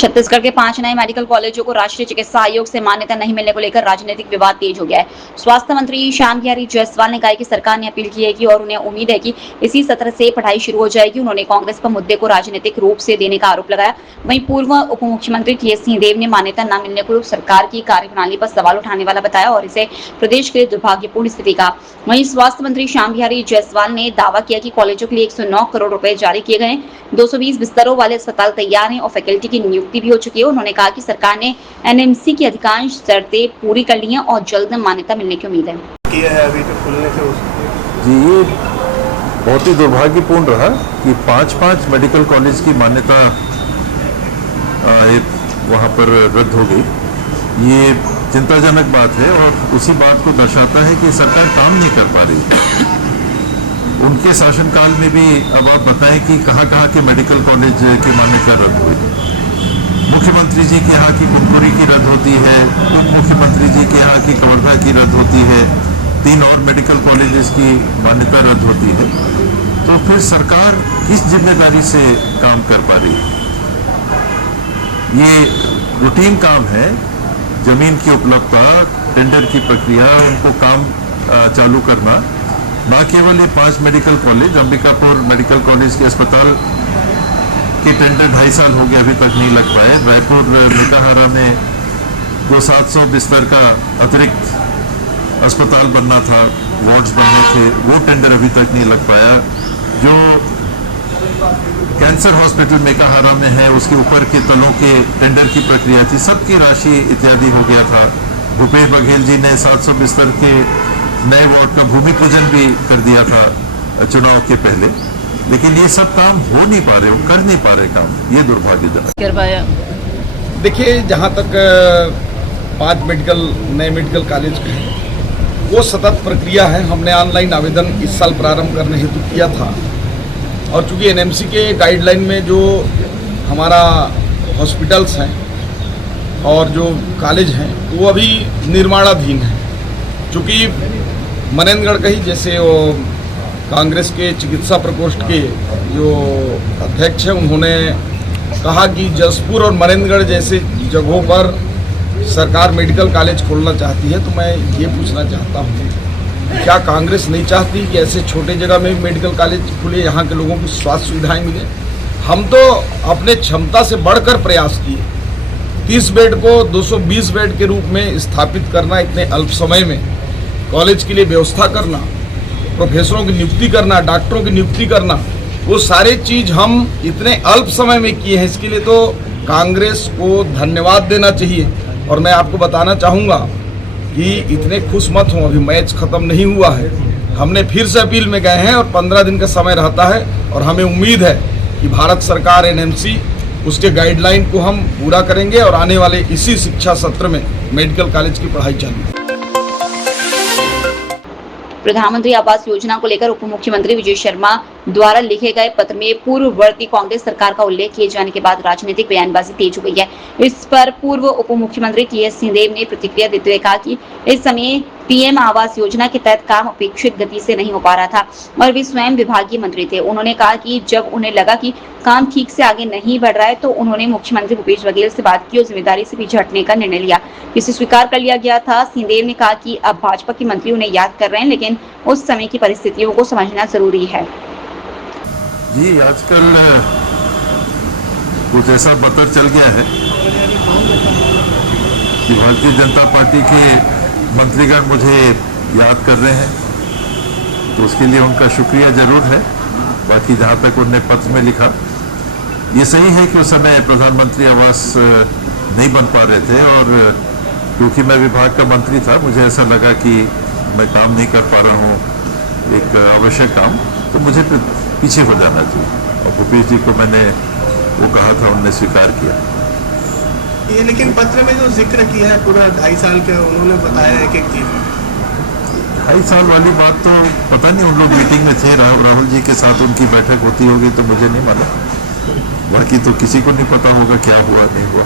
छत्तीसगढ़ के 5 नए मेडिकल कॉलेजों को राष्ट्रीय चिकित्सा आयोग से मान्यता नहीं मिलने को लेकर राजनीतिक विवाद तेज हो गया है। स्वास्थ्य मंत्री श्याम बिहारी जायसवाल ने कहा कि सरकार ने अपील की है कि और उन्हें उम्मीद है कि इसी सत्र से पढ़ाई शुरू हो जाएगी। उन्होंने कांग्रेस पर मुद्दे को राजनीतिक रूप से देने का आरोप लगाया। वहीं पूर्व उप मुख्यमंत्री टीएस सिंहदेव ने मान्यता न मिलने को सरकार की कार्यप्रणाली पर सवाल उठाने वाला बताया और इसे प्रदेश के लिए दुर्भाग्यपूर्ण स्थिति कहा। वहीं स्वास्थ्य मंत्री श्याम बिहारी जायसवाल ने दावा किया कि कॉलेजों के लिए 109 करोड़ रुपए जारी किए गए, 220 बिस्तरों वाले अस्पताल तैयार हैं और फैकल्टी की नियुक्ति भी हो चुकी है। उन्होंने कहा कि सरकार ने एनएमसी की अधिकांश शर्तें पूरी कर ली हैं और जल्द मान्यता मिलने की उम्मीद है। अभी तो खुलने से जी, ये बहुत ही दुर्भाग्यपूर्ण रहा कि 5 मेडिकल कॉलेज की मान्यता वहाँ पर रद्द हो गई। ये चिंताजनक बात है और उसी बात को दर्शाता है कि सरकार काम नहीं कर पा रही। उनके शासनकाल में भी अब आप बताएं कि कहाँ के मेडिकल कॉलेज की मान्यता रद्द हुई। मुख्यमंत्री जी के यहाँ की कुनकुरी की रद्द होती है, उप मुख्यमंत्री जी के यहाँ की कवर्धा की रद्द होती है, 3 और मेडिकल कॉलेजेस की मान्यता रद्द होती है। तो फिर सरकार किस जिम्मेदारी से काम कर पा रही है? ये रूटीन काम है, जमीन की उपलब्धता, टेंडर की प्रक्रिया, उनको काम चालू करना। न केवल ये 5 medical college, Ambikapur medical college के अस्पताल की टेंडर 2.5 साल हो गए, अभी तक नहीं लग पाए। रायपुर मेकाहारा में 700 बिस्तर का अतिरिक्त अस्पताल बनना था, वार्ड्स बनने थे, वो टेंडर अभी तक नहीं लग पाया। जो कैंसर हॉस्पिटल मेकाहारा में है, उसके ऊपर के तलों के टेंडर की प्रक्रिया थी, सबकी राशि इत्यादि हो गया था। भूपेश बघेल जी ने 700 बिस्तर के नए वार्ड का भूमि पूजन भी कर दिया था चुनाव के पहले, लेकिन ये सब काम हो नहीं पा रहे, कर नहीं पा रहे काम। ये दुर्भाग्यजनक। देखिए, जहाँ तक 5 नए मेडिकल कॉलेज का है, वो सतत प्रक्रिया है। हमने ऑनलाइन आवेदन इस साल प्रारंभ करने हेतु किया था और चूंकि एनएमसी के गाइडलाइन में जो हमारा हॉस्पिटल्स हैं और जो कॉलेज हैं वो अभी निर्माणाधीन है। चूँकि मनेंद्रगढ़ का ही, जैसे वो कांग्रेस के चिकित्सा प्रकोष्ठ के जो अध्यक्ष हैं, उन्होंने कहा कि जसपुर और मनेंद्रगढ़ जैसे जगहों पर सरकार मेडिकल कॉलेज खोलना चाहती है। तो मैं ये पूछना चाहता हूँ, क्या कांग्रेस नहीं चाहती कि ऐसे छोटे जगह में मेडिकल कॉलेज खुले, यहाँ के लोगों को स्वास्थ्य सुविधाएं मिले? हम तो अपने क्षमता से बढ़कर प्रयास किए। 30 बेड को 220 बेड के रूप में स्थापित करना, इतने अल्प समय में कॉलेज के लिए व्यवस्था करना, प्रोफेसरों की नियुक्ति करना, डॉक्टरों की नियुक्ति करना, वो सारे चीज हम इतने अल्प समय में किए हैं। इसके लिए तो कांग्रेस को धन्यवाद देना चाहिए। और मैं आपको बताना चाहूँगा कि इतने खुश मत हों, अभी मैच खत्म नहीं हुआ है। हमने फिर से अपील में गए हैं और 15 दिन का समय रहता है और हमें उम्मीद है कि भारत सरकार एनएमसी उसके गाइडलाइन को हम पूरा करेंगे और आने वाले इसी शिक्षा सत्र में मेडिकल कॉलेज की पढ़ाई चालू। प्रधानमंत्री आवास योजना को लेकर उप मुख्यमंत्री विजय शर्मा द्वारा लिखे गए पत्र में पूर्ववर्ती कांग्रेस सरकार का उल्लेख किए जाने के बाद राजनीतिक बयानबाजी तेज हो गई है। इस पर पूर्व उप मुख्यमंत्री टीएस सिंहदेव ने प्रतिक्रिया देते हुए कहा कि इस समय पीएम आवास योजना के तहत काम अपेक्षित गति से नहीं हो पा रहा था और वे स्वयं विभागीय मंत्री थे। उन्होंने कहा कि जब उन्हें लगा कि काम ठीक से आगे नहीं बढ़ रहा है तो उन्होंने मुख्यमंत्री भूपेश बघेल से बात की और जिम्मेदारी से पीछे हटने का निर्णय लिया, जिसे स्वीकार कर लिया गया था। सिंहदेव ने कहा कि अब भाजपा के मंत्री उन्हें याद कर रहे हैं, लेकिन उस समय की परिस्थितियों को समझना जरूरी है। जी, आजकल कुछ ऐसा बतर चल गया है कि भारतीय जनता पार्टी के मंत्रीगण मुझे याद कर रहे हैं, तो उसके लिए उनका शुक्रिया जरूर है। बाकी जहाँ तक उन्होंने पत्र में लिखा, ये सही है कि उस समय प्रधानमंत्री आवास नहीं बन पा रहे थे और क्योंकि मैं विभाग का मंत्री था, मुझे ऐसा लगा कि मैं काम नहीं कर पा रहा हूँ एक आवश्यक काम, तो मुझे पीछे हो जाना चाहिए। और भूपेश जी को मैंने वो कहा था, उन्होंने स्वीकार किया। ये लेकिन पत्र में जो जिक्र किया है पूरा 2.5 साल के, उन्होंने बताया है कि 2.5 साल वाली बात तो पता नहीं, उन लोग मीटिंग में थे, राहुल जी के साथ उनकी बैठक होती होगी, तो मुझे नहीं मालूम। बाकी तो किसी को नहीं पता होगा क्या हुआ नहीं हुआ।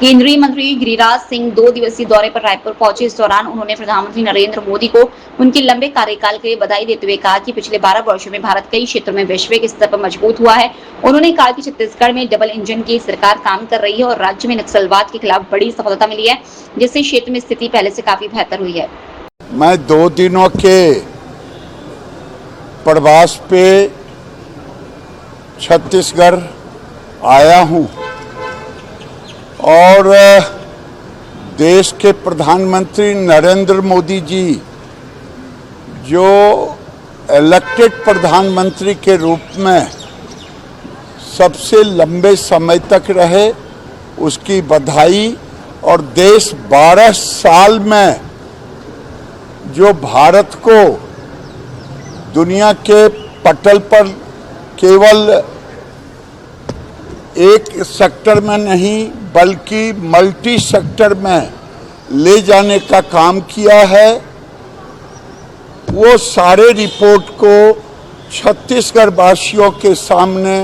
केंद्रीय मंत्री गिरिराज सिंह 2 दिवसीय दौरे पर रायपुर पहुंचे। इस दौरान उन्होंने प्रधानमंत्री नरेंद्र मोदी को उनके लंबे कार्यकाल के लिए बधाई देते हुए कहा कि पिछले 12 वर्षों में भारत कई क्षेत्रों में वैश्विक स्तर पर मजबूत हुआ है। उन्होंने कहा कि छत्तीसगढ़ में डबल इंजन की सरकार काम कर रही है और राज्य में नक्सलवाद के खिलाफ बड़ी सफलता मिली है, जिससे क्षेत्र में स्थिति पहले से काफी बेहतर हुई है। मैं 2 दिनों के प्रवास पे छत्तीसगढ़ आया हूं और देश के प्रधानमंत्री नरेंद्र मोदी जी जो इलेक्टेड प्रधानमंत्री के रूप में सबसे लंबे समय तक रहे, उसकी बधाई। और देश 12 साल में जो भारत को दुनिया के पटल पर केवल एक सेक्टर में नहीं बल्कि मल्टी सेक्टर में ले जाने का काम किया है, वो सारे रिपोर्ट को छत्तीसगढ़ वासियों के सामने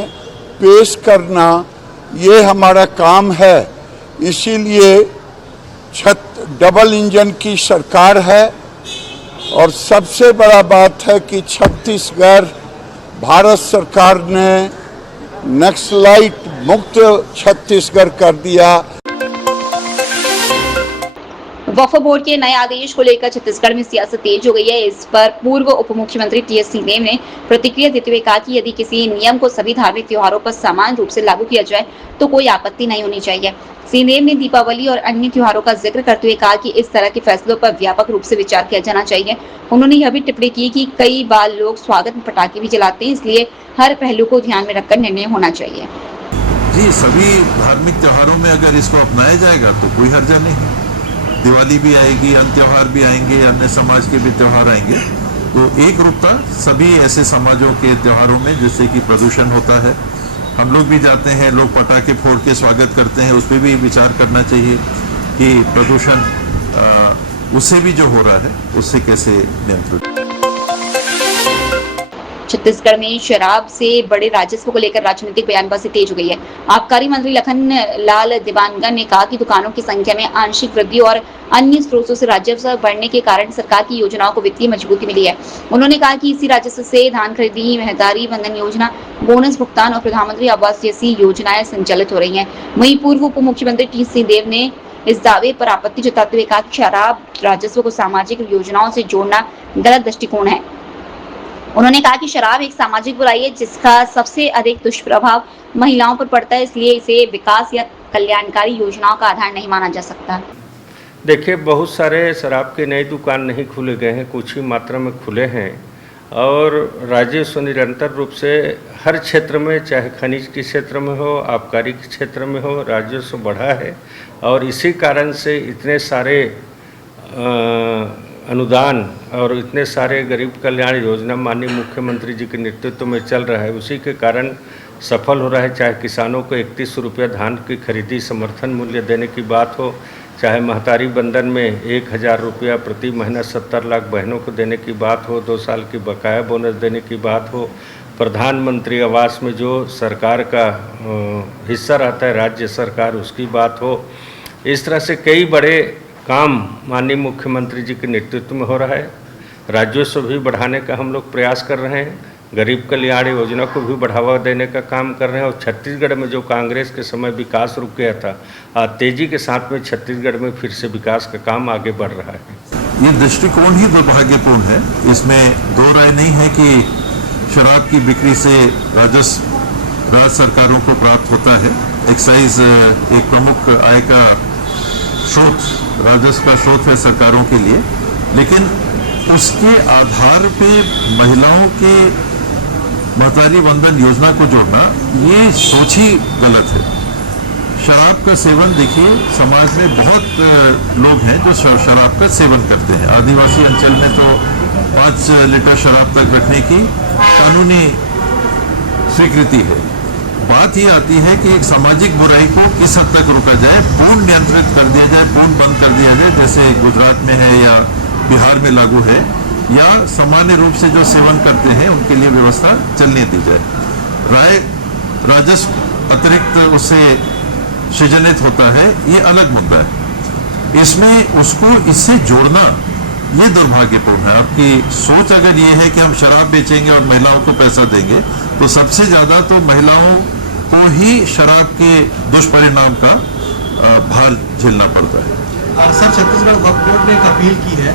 पेश करना ये हमारा काम है। इसीलिए डबल इंजन की सरकार है और सबसे बड़ा बात है कि छत्तीसगढ़ भारत सरकार ने नक्सलाइट मुक्त छत्तीसगढ़ कर दिया। वक्फ बोर्ड के नए आदेश को लेकर छत्तीसगढ़ में सियासत तेज हो गई है। इस पर पूर्व उप मुख्यमंत्री टीएस सिंहदेव ने प्रतिक्रिया देते हुए कहा कि यदि किसी नियम को सभी धार्मिक त्योहारों पर समान रूप से लागू किया जाए तो कोई आपत्ति नहीं होनी चाहिए। सिंहदेव ने दीपावली और अन्य त्योहारों का जिक्र करते हुए कहा कि इस तरह के फैसलों पर व्यापक रूप से विचार किया जाना चाहिए। उन्होंने यह भी टिप्पणी की कि कई बार लोग स्वागत में पटाखे भी जलाते हैं, इसलिए हर पहलू को ध्यान में रखकर निर्णय होना चाहिए। जी, सभी धार्मिक त्योहारों में अगर इसको अपनाया जाएगा तो कोई हर्जा नहीं। दिवाली भी आएगी, अन्य त्योहार भी आएंगे, अन्य समाज के भी त्योहार आएंगे, तो एक रूपता सभी ऐसे समाजों के त्योहारों में जिससे कि प्रदूषण होता है। हम लोग भी जाते हैं, लोग पटाखे फोड़ के स्वागत करते हैं, उस पर भी विचार करना चाहिए कि प्रदूषण उससे भी जो हो रहा है उससे कैसे नियंत्रित। छत्तीसगढ़ में शराब से बड़े राजस्व को लेकर राजनीतिक बयानबाजी तेज हो गई है। आबकारी मंत्री लखन लाल देवानगन ने कहा कि दुकानों की संख्या में आंशिक वृद्धि और अन्य स्रोतों से राजस्व बढ़ने के कारण सरकार की योजनाओं को वित्तीय मजबूती मिली है। उन्होंने कहा कि इसी राजस्व से धान खरीदी, महंगाई बंधन योजना, बोनस भुगतान और प्रधानमंत्री आवास जैसी योजनाएं संचालित हो रही हैं। वहीं पूर्व उप मुख्यमंत्री टी सिंहदेव ने इस दावे पर आपत्ति जताते हुए कहा कि शराब राजस्व को सामाजिक योजनाओं से जोड़ना गलत दृष्टिकोण है। उन्होंने कहा कि शराब एक सामाजिक बुराई है जिसका सबसे अधिक दुष्प्रभाव महिलाओं पर पड़ता है, इसलिए इसे विकास या कल्याणकारी योजनाओं का आधार नहीं माना जा सकता। देखिए, बहुत सारे शराब के नए दुकान नहीं खुले गए हैं, कुछ ही मात्रा में खुले हैं और राजस्व निरंतर रूप से हर क्षेत्र में, चाहे खनिज के क्षेत्र में हो, आबकारी के क्षेत्र में हो, राजस्व बढ़ा है और इसी कारण से इतने सारे अनुदान और इतने सारे गरीब कल्याण योजना माननीय मुख्यमंत्री जी के नेतृत्व में चल रहा है, उसी के कारण सफल हो रहा है। चाहे किसानों को 31 रुपया धान की खरीदी समर्थन मूल्य देने की बात हो, चाहे महतारी बंधन में 1000 रुपया प्रति महीना 70 लाख बहनों को देने की बात हो, 2 साल की बकाया बोनस देने की बात हो, प्रधानमंत्री आवास में जो सरकार का हिस्सा रहता है राज्य सरकार, उसकी बात हो। इस तरह से कई बड़े काम माननीय मुख्यमंत्री जी के नेतृत्व में हो रहा है। राजस्व भी बढ़ाने का हम लोग प्रयास कर रहे हैं, गरीब कल्याण योजना को भी बढ़ावा देने का काम कर रहे हैं और छत्तीसगढ़ में जो कांग्रेस के समय विकास रुक गया था, आज तेजी के साथ में छत्तीसगढ़ में फिर से विकास का काम आगे बढ़ रहा है। ये दृष्टिकोण ही दुर्भाग्यपूर्ण है, इसमें दो राय नहीं है कि शराब की बिक्री से राजस्व राज्य सरकारों को प्राप्त होता है। एक्साइज एक प्रमुख आय का स्रोत, राजस्व का स्रोत है सरकारों के लिए, लेकिन उसके आधार पे महिलाओं के महतारी बंधन योजना को जोड़ना ये सोच ही गलत है। शराब का सेवन देखिए, समाज में बहुत लोग हैं जो शराब का सेवन करते हैं। आदिवासी अंचल में तो 5 लीटर शराब तक रखने की कानूनी स्वीकृति है। बात ये आती है कि एक सामाजिक बुराई को किस हद तक रोका जाए, पूर्ण नियंत्रित कर दिया जाए, पूर्ण बंद कर दिया जाए, जैसे गुजरात में है या बिहार में लागू है, या सामान्य रूप से जो सेवन करते हैं उनके लिए व्यवस्था चलने दी जाए। राजस्व अतिरिक्त उससे सृजनित होता है, ये अलग मुद्दा है। इसमें उसको इससे जोड़ना ये दुर्भाग्यपूर्ण है। आपकी सोच अगर ये है कि हम शराब बेचेंगे और महिलाओं को पैसा देंगे, तो सबसे ज्यादा तो महिलाओं को ही शराब के दुष्परिणाम का भार झेलना पड़ता है। सर, छत्तीसगढ़ वक्फ बोर्ड ने एक अपील की है